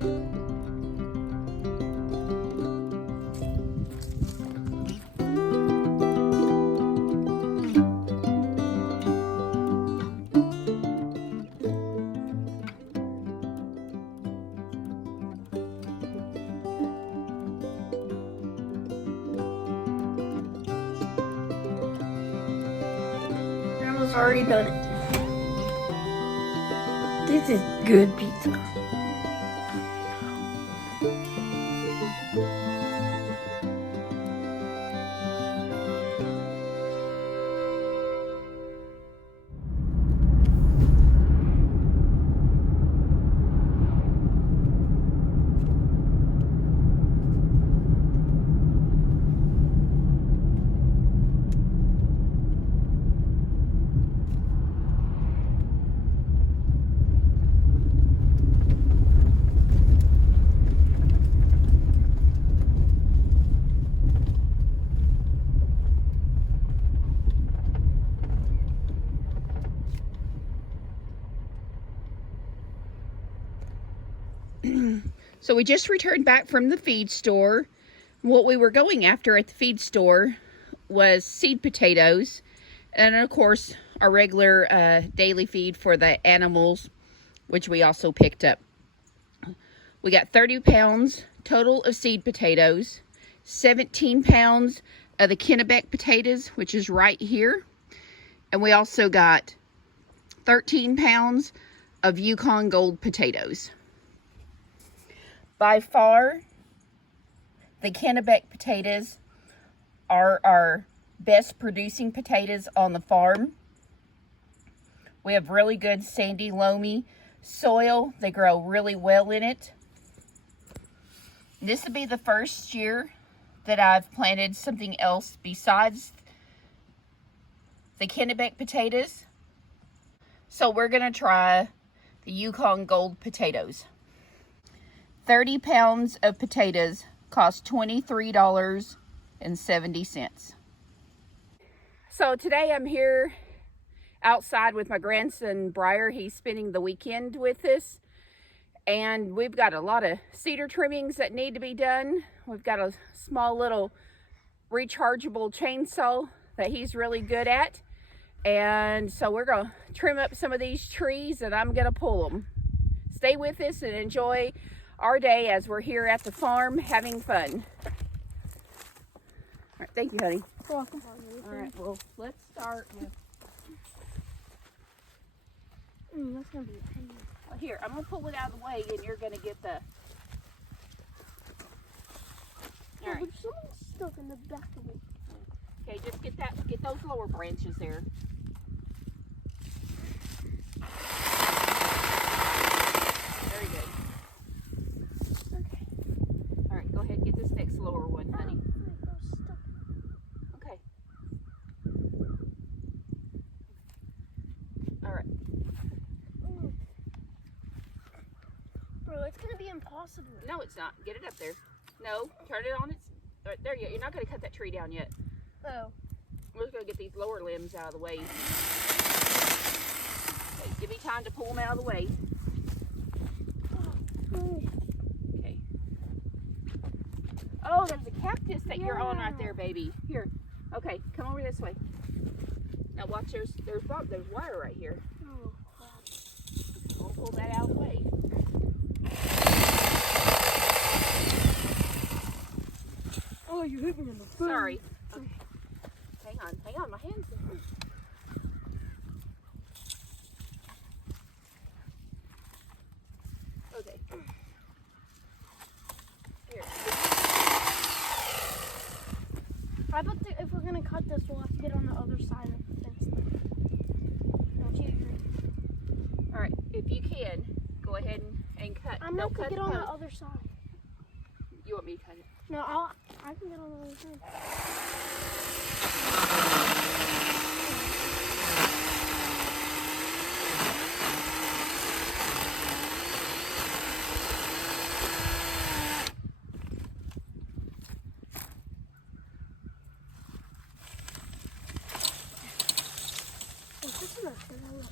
Grandma's already done it. This is good pizza. So we just returned back from the feed store. What we were going after at the feed store was seed potatoes, and of course our regular daily feed for the animals, which we also picked up. We got 30 pounds total of seed potatoes, 17 pounds of the Kennebec potatoes, which is right here, and we also got 13 pounds of Yukon Gold potatoes. By far, the Kennebec potatoes are our best producing potatoes on the farm. We have really good sandy, loamy soil. They grow really well in it. This will be the first year that I've planted something else besides the Kennebec potatoes. So we're going to try the Yukon Gold potatoes. 30 pounds of potatoes cost $23.70. So today I'm here outside with my grandson Briar. He's spending the weekend with us, and we've got a lot of cedar trimmings that need to be done. We've got a small little rechargeable chainsaw that he's really good at, and so we're gonna trim up some of these trees and I'm gonna pull them. Stay with us and enjoy our day as we're here at the farm having fun. All right, thank you, honey. You're welcome. All right, well, let's start with... That's gonna be a pain. Well, here, I'm gonna pull it out of the way and you're gonna get the... All right. But someone's stuck in the back of it. Okay, just get those lower branches there. Very good. Okay. All right, go ahead, get this next lower one, honey. Okay. All right. Bro, it's gonna be impossible. No, it's not. Get it up there. No, turn it on. It's right there. You're not gonna cut that tree down yet. Oh. We're just gonna get these lower limbs out of the way. Okay, give me time to pull them out of the way. Okay. Oh, there's a cactus that you're on right there, baby. Here. Okay, come over this way. Now watch, there's wire right here. Oh, crap. We'll pull that out of the way. Oh, you hit me in the foot. Sorry. Okay. Hang on, my hands. Okay. Here. I bet if we're gonna cut this, we'll have to get on the other side of the fence. Don't you agree? All right, if you can, go ahead and cut. I'm not gonna get on the other side. You want me to cut it? No, I can get on the other side. This is not good. I was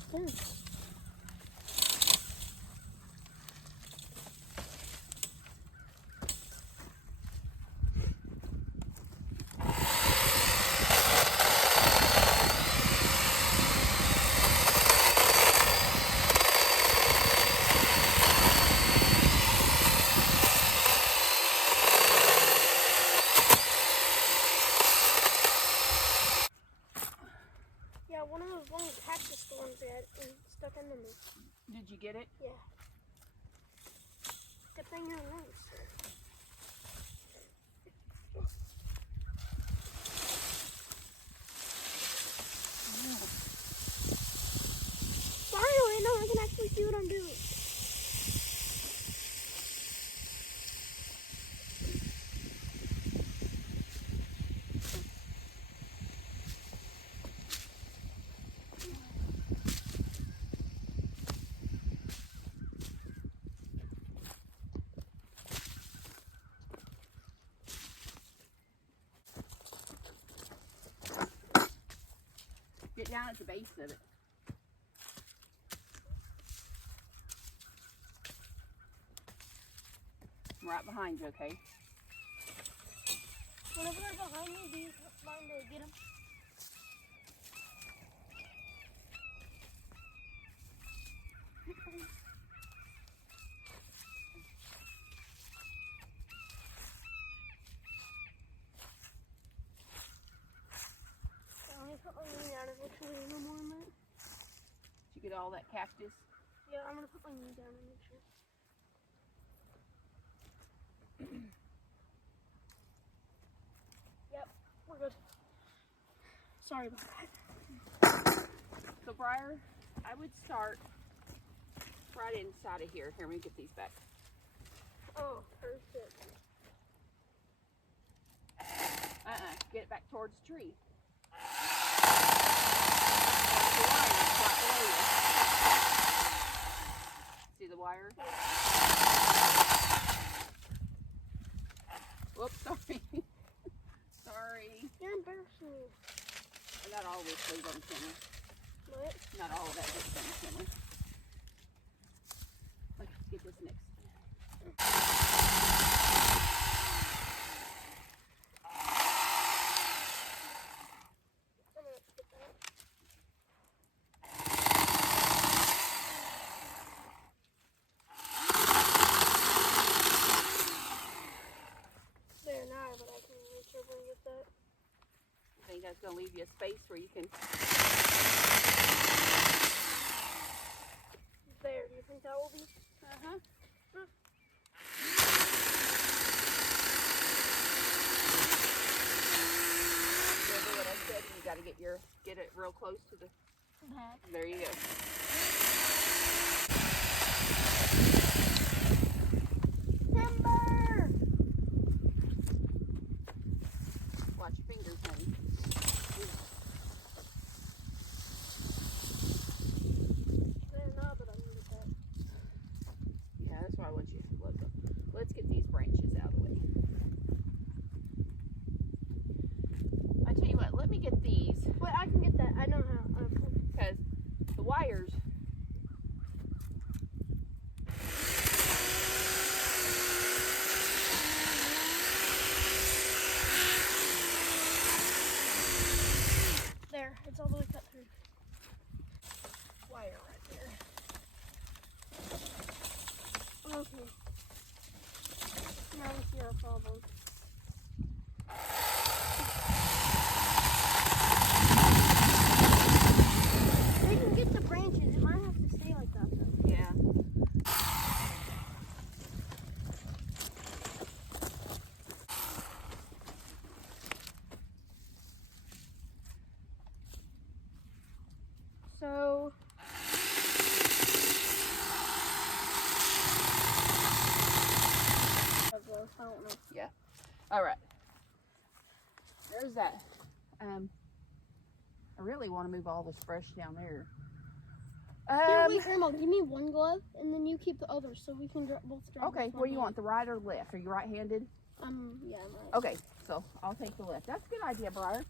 finger loose. Finally, no, I can actually see what I'm doing. Get down at the base of it. I'm right behind you, okay? Whenever they're behind me, do you mind to get them? Let me put my knee out of it so there's no more in there. Did you get all that cactus? Yeah, I'm gonna put my knee down and make sure. Yep, we're good. Sorry about that. So, Briar, I would start right inside of here. Here, let me get these back. Oh, perfect. Get it back towards the tree. See the wire? Whoops, sorry. Sorry. You're embarrassing me. Not all of this stays on camera. What? Not all of that goes on camera. Let's get this next. I'm gonna skip that. There, now but I can reach over and get that. I think that's going to leave you a space where you can. There, do you think that will be? Remember what I said? You got to get it real close to the. Back. There you go. Timber! Watch your fingers, honey. There, now but I'm gonna get that. Yeah, that's why I want you to look up. Let's get these branches out of the way. I tell you what, let me get these. Wait, I can get that. I know how. Because the wires. There, it's all the way cut through. Wire right there. Okay. Now we see our problem. They can get the branches. It might have to stay like that though. Yeah. So I don't know. Yeah. All right. There's that. I really want to move all this brush down there. Here, wait, Grandma, give me one glove and then you keep the other so we can both drive. Okay, with what one do you hand. want, the right or left? Are you right-handed? Yeah, I'm right. Okay, so I'll take the left. That's a good idea, Briar.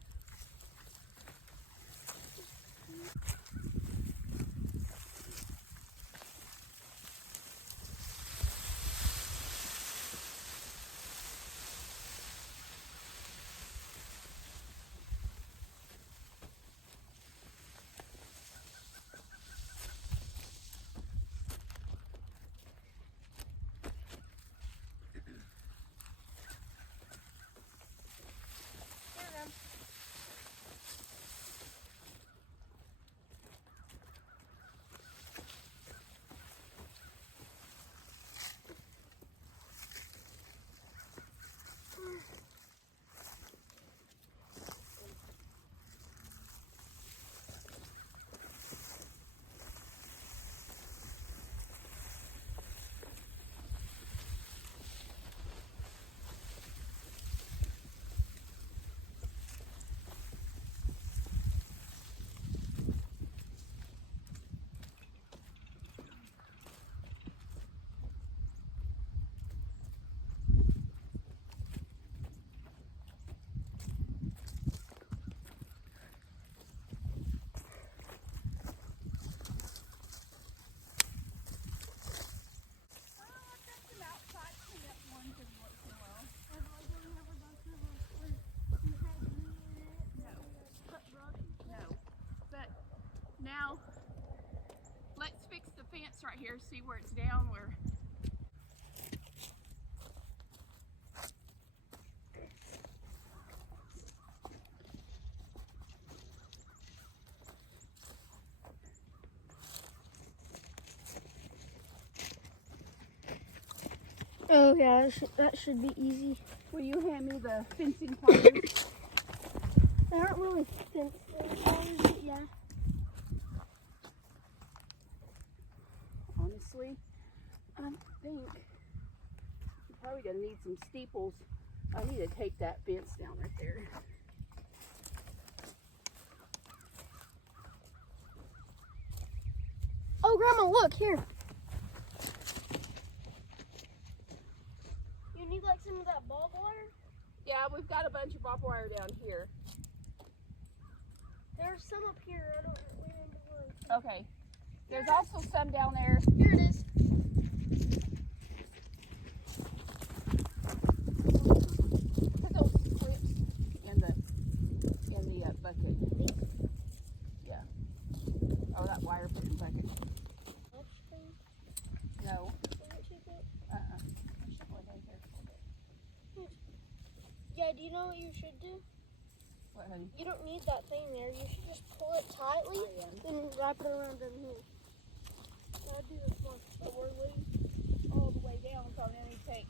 see where it's down, where Oh yeah, that should be easy. will you hand me the fencing pliers? They aren't really fenced, but yeah. Honestly, I think you're probably gonna need some steeples. I need to take that fence down right there. Oh, Grandma, look here. You need like some of that barbed wire? Yeah, we've got a bunch of barbed wire down here. There's some up here. I don't remember where. Okay. There's also some down there. Here it is. Put those clips in the bucket. Yeah. Oh, that wire put in the bucket. No. Yeah, do you know what you should do? What, honey? You don't need that thing there. You should just pull it tightly and wrap it around in here. So I'll do this one. But we're loose all the way down, so then we take.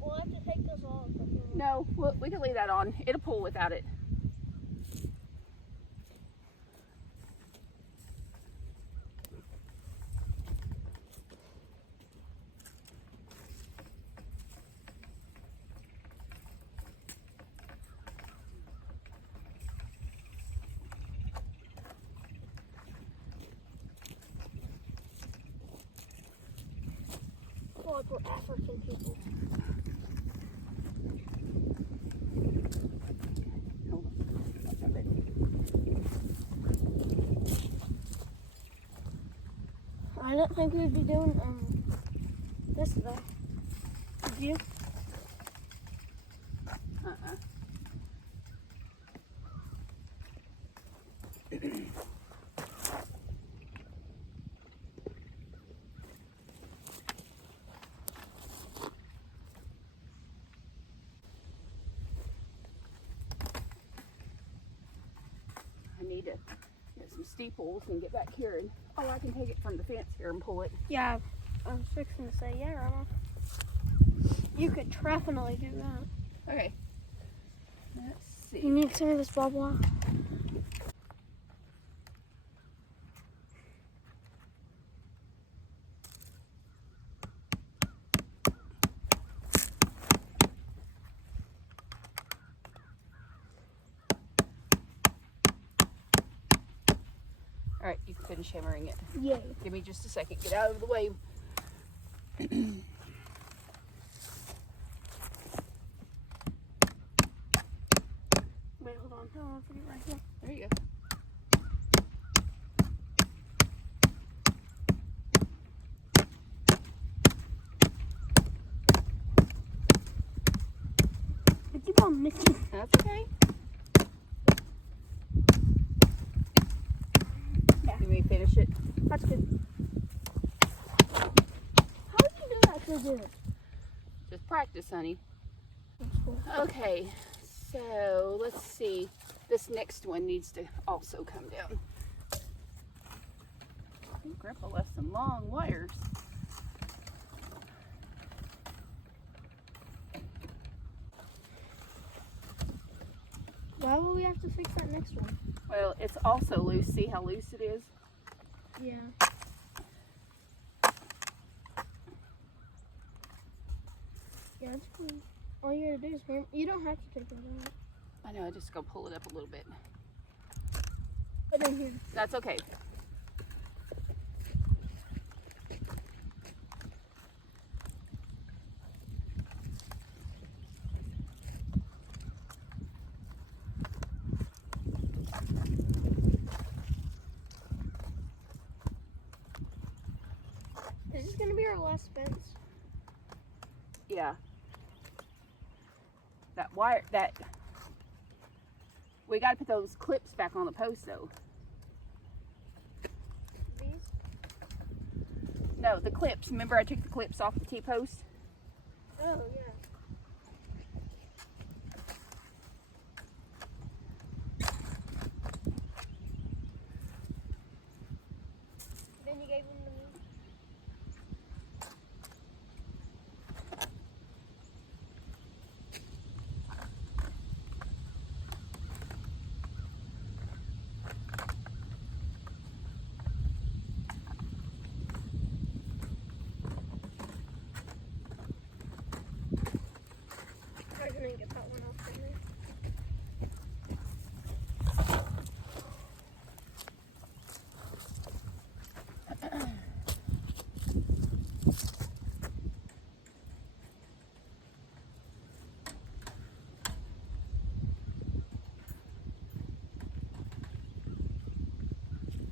We'll have to take this off. No, we can leave that on. It'll pull without it. Like we're African people. Hold on. I'm ready. I didn't think we'd be doing this though. Did you? I need to get some steeples and get back here, and oh, I can take it from the fence here and pull it. Yeah, I was fixing to say, yeah, Grandma. You could definitely do that. Okay. Let's see. You need some of this barbed wire. All right, you can finish hammering it. Yay. Give me just a second. Get out of the way. Wait, hold on. I want to put it right here. There you go. I keep on missing. That's okay. Yeah. Can we finish it? That's good. How did you do that so good? Just practice, honey. That's cool. Okay, so let's see. This next one needs to also come down. I think Grandpa left some long wires. Why will we have to fix that next one? Well, it's also loose. See how loose it is? Yeah. Yeah, that's cool. All you gotta do is hammer. You don't have to take it out. I know, I just go pull it up a little bit. But in here. That's okay. Is this gonna be our last fence? Yeah. That wire, we got to put those clips back on the post though. These? No, the clips. Remember I took the clips off the T-post? Oh, yeah. Then you gave them to me? I didn't get that one off from there.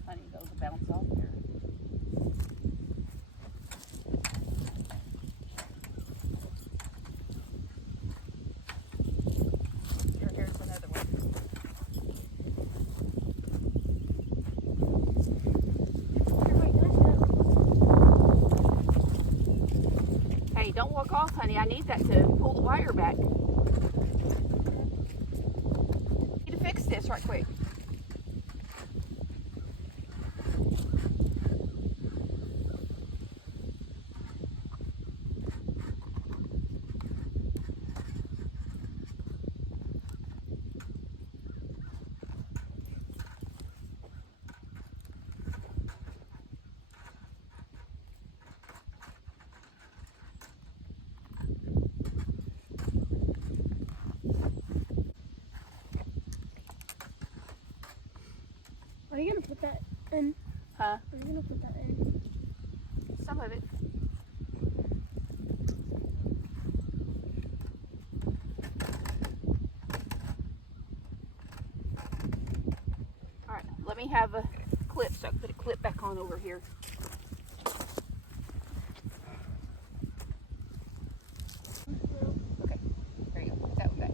Honey, those will bounce off there. Here's another one. Hey, don't walk off, honey. I need that to pull the wire back. Need to fix this right quick. Are you gonna put that in? Huh? Are you gonna put that in? Some of it. All right, let me have a clip so I can put a clip back on over here. Okay, there you go. Put that one back.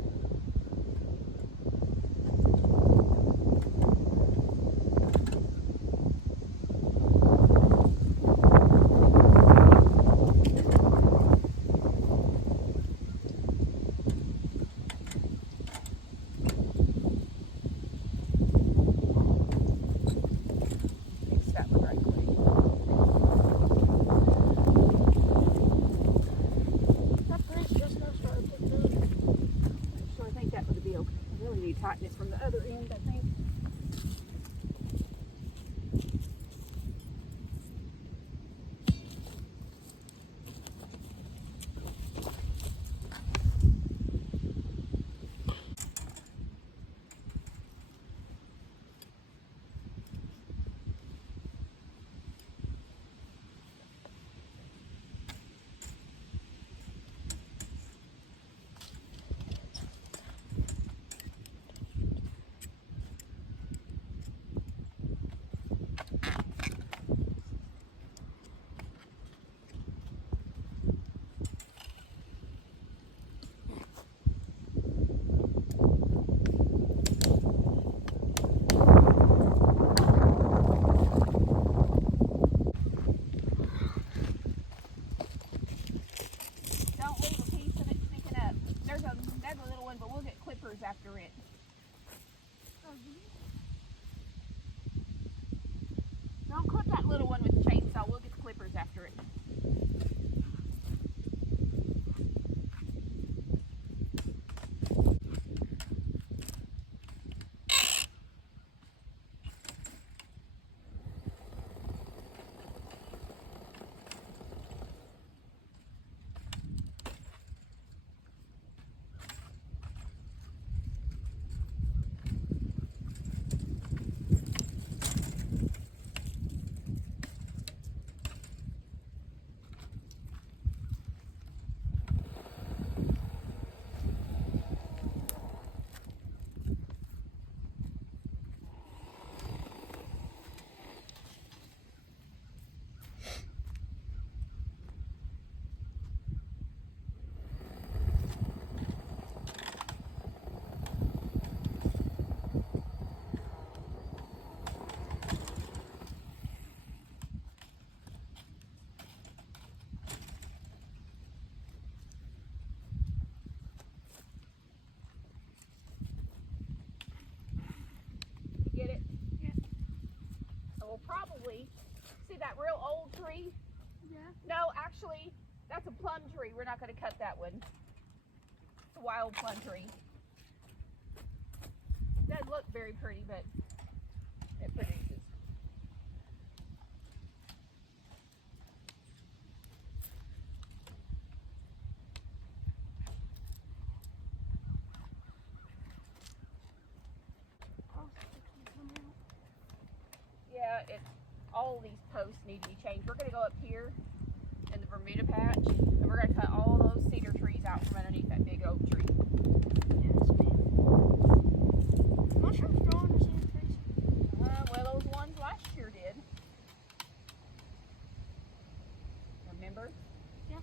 Fix that one right quick. That print just now started to move. So I think that would be okay. I really need to tighten this from the other end, I think. we'll probably see that real old tree. Yeah. No, actually, that's a plum tree. We're not going to cut that one. It's a wild plum tree. Doesn't look very pretty, but it produces. Yeah, all these posts need to be changed. We're going to go up here in the Bermuda patch, and we're going to cut all those cedar trees out from underneath that big oak tree. Yes, ma'am. Mushrooms grow under cedar trees. Well, those ones last year did. Remember? Yeah.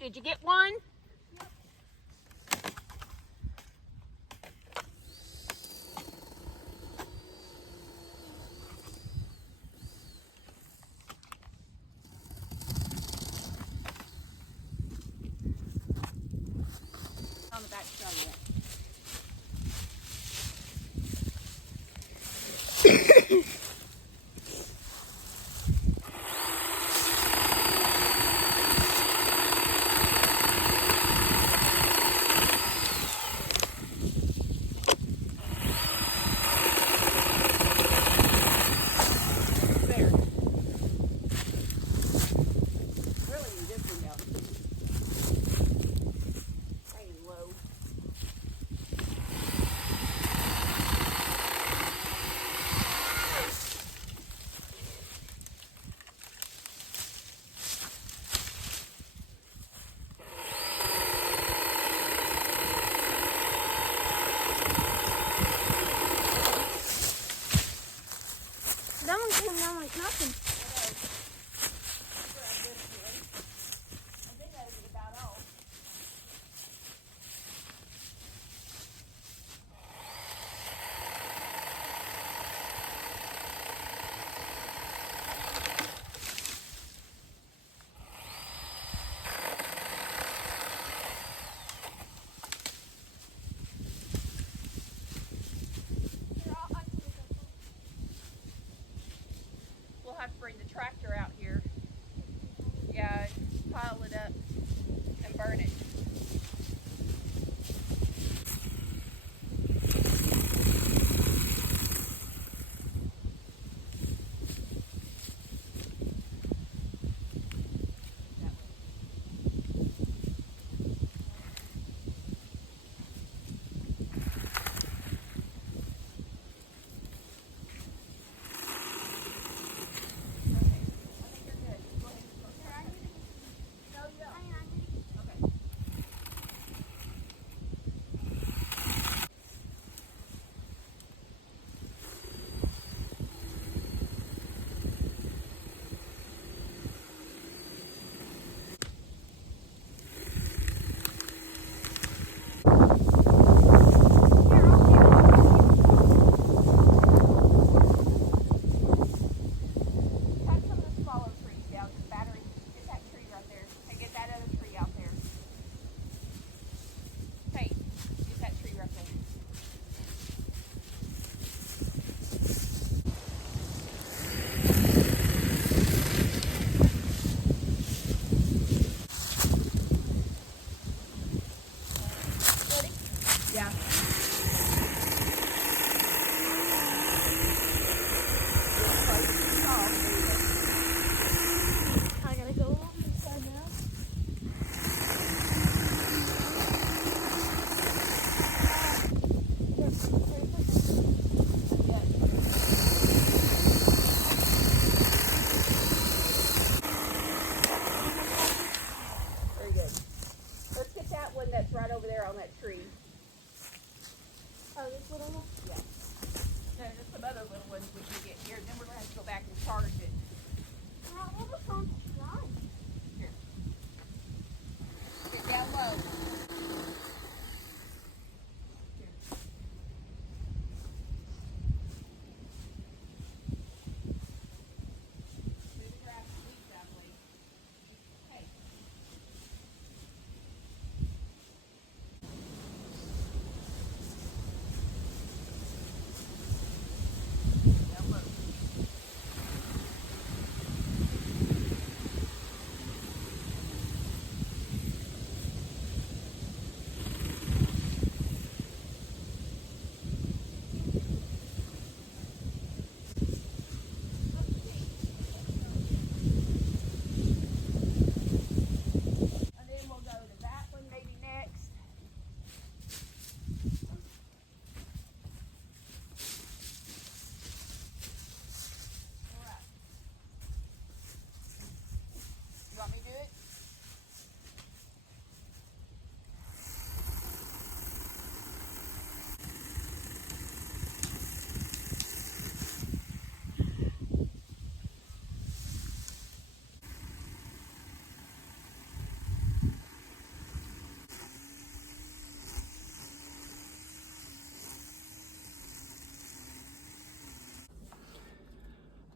Did you get one? Yep. On the back side of it. That one came down like nothing. We'll have to bring the tractor out here. Yeah, pile it up and burn it. That's right over there on that tree. Oh, this little one? Yeah. back and charge it. Here. Get down low.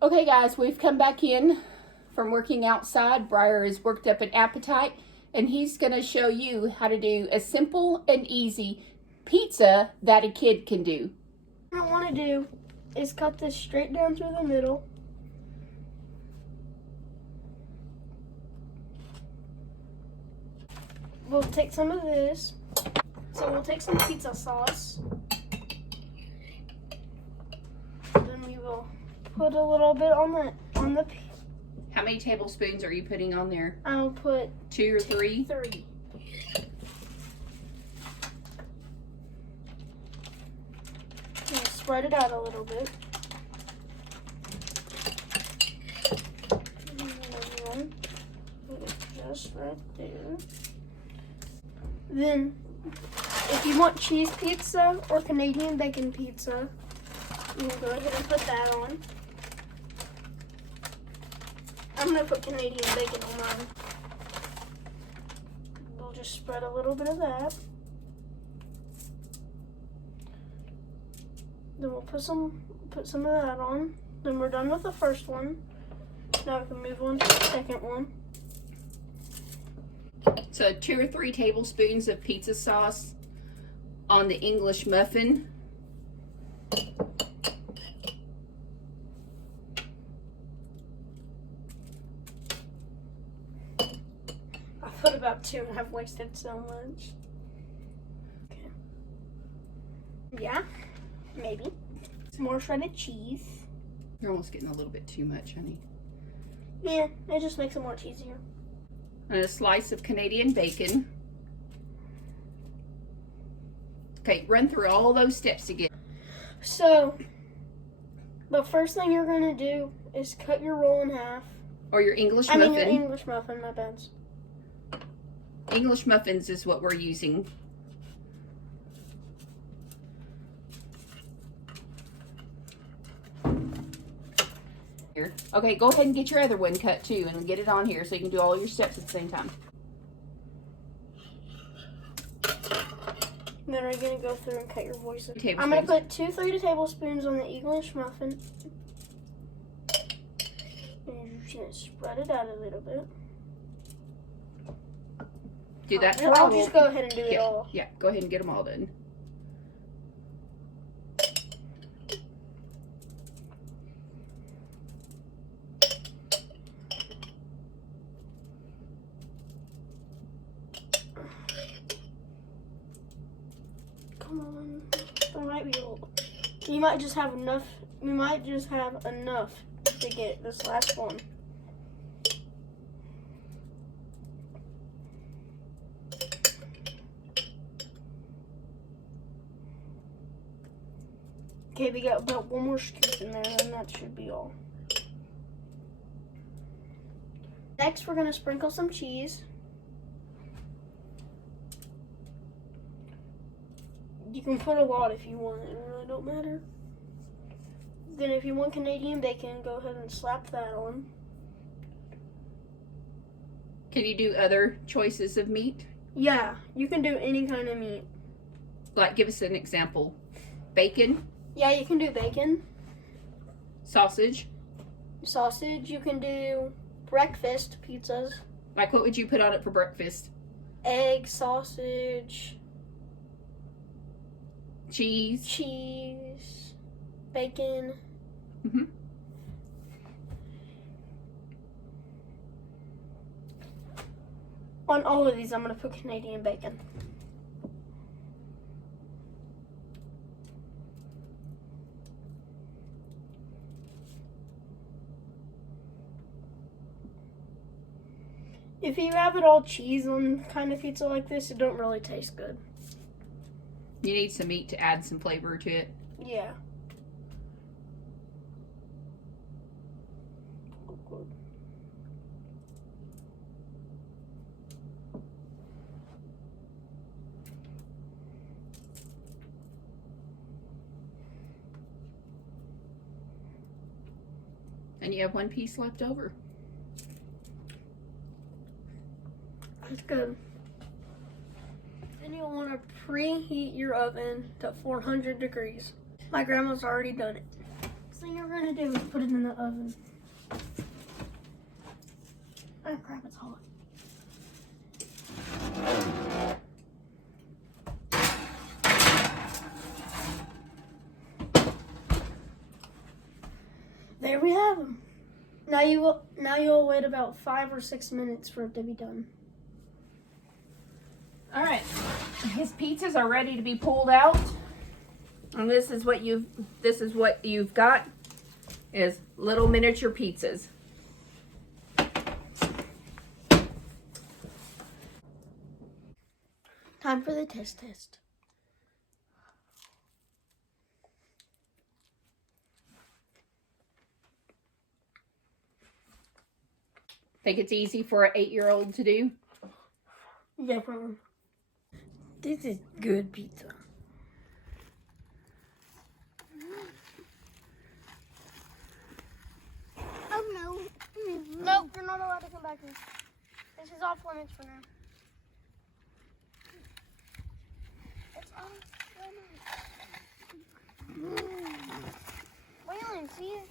Okay guys, we've come back in from working outside. Briar has worked up an appetite and he's gonna show you how to do a simple and easy pizza that a kid can do. What I want to do is cut this straight down through the middle. We'll take some of this. So we'll take some pizza sauce. Then we will put a little bit on the How many tablespoons are you putting on there? I'll put 2 or 3? 3. We'll spread it out a little bit. And then put it just right there. Then, if you want cheese pizza or Canadian bacon pizza, you can go ahead and put that on. I'm going to put Canadian bacon on mine. We'll just spread a little bit of that. Then we'll put some of that on. Then we're done with the first one. Now we can move on to the second one. So 2 or 3 tablespoons of pizza sauce on the English muffin. I put about 2 and I've wasted so much. Okay. Yeah, maybe. Some more shredded cheese. You're almost getting a little bit too much, honey. Yeah, it just makes it more cheesier. And a slice of Canadian bacon. Okay, run through all those steps again. So, the first thing you're gonna do is cut your roll in half. Or your English I muffin. mean your English muffin, my bad. English muffins is what we're using. Here. Okay, go ahead and get your other one cut too and get it on here so you can do all your steps at the same time. Then are you gonna go through and cut your voices? Tablespoons. I'm gonna put 2-3 tablespoons on the English muffin. And you're just gonna spread it out a little bit. Do that. I'll just go ahead and do it all. Yeah, go ahead and get them all done. Come on. There might be a little. You might just have enough. We might just have enough to get this last one. Okay, we got about 1 more scoop in there, and that should be all. Next, we're gonna sprinkle some cheese. You can put a lot if you want, it really don't matter. Then if you want Canadian bacon, go ahead and slap that on. Can you do other choices of meat? Yeah, you can do any kind of meat. Like, give us an example. Bacon? Yeah, you can do bacon. Sausage? Sausage, you can do breakfast pizzas. Like, what would you put on it for breakfast? Egg, sausage, Cheese? Bacon. Mm-hmm. On all of these, I'm going to put Canadian bacon. If you have it all cheese on kind of pizza like this, it don't really taste good. You need some meat to add some flavor to it. Yeah. And you have one piece left over. That's good. Then you'll want to preheat your oven to 400 degrees. My grandma's already done it. Next thing you're going to do is put it in the oven. Oh crap, it's hot. There we have them. Now you'll wait about 5 or 6 minutes for it to be done. All right, his pizzas are ready to be pulled out, and this is what you've got is little miniature pizzas. Time for the test. Think it's easy for an 8-year-old to do? Yeah, probably. This is good pizza. Oh no. No, you're not allowed to come back here. This is off limits for now. It's off limits. Waylon, see it?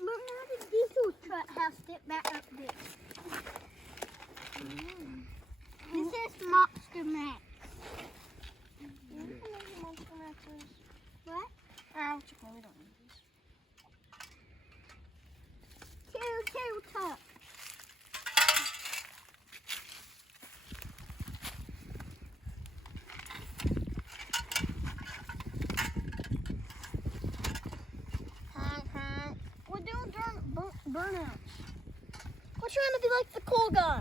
Look now the diesel truck has stepped back up there. This is Monster Max. Monster Maxes. What? Oh, chicken, we don't need these. Two tuck. We're doing burnouts. We're trying to be like the cool guy.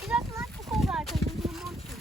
He doesn't like the cool guy because he's a monster.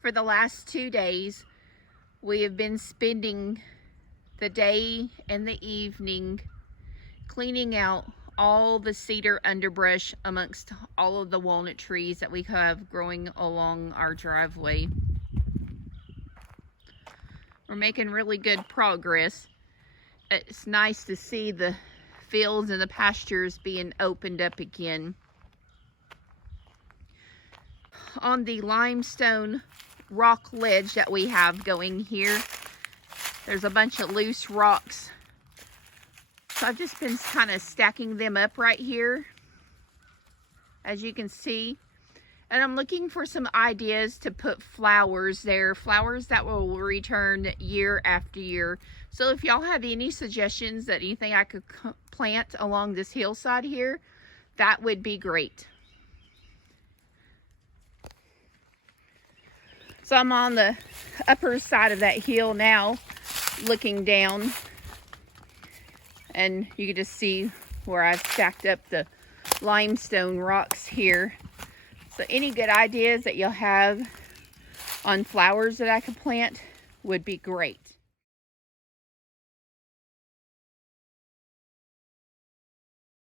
For the last 2 days, We have been spending the day and the evening cleaning out all the cedar underbrush amongst all of the walnut trees that we have growing along our driveway. We're making really good progress. It's nice to see the fields and the pastures being opened up again. On the limestone rock ledge that we have going here, there's a bunch of loose rocks. So I've just been kind of stacking them up right here, as you can see. And I'm looking for some ideas to put flowers there, flowers that will return year after year. So if y'all have any suggestions that anything I could plant along this hillside here, that would be great. So I'm on the upper side of that hill now, looking down. And you can just see where I've stacked up the limestone rocks here. So any good ideas that you'll have on flowers that I could plant would be great.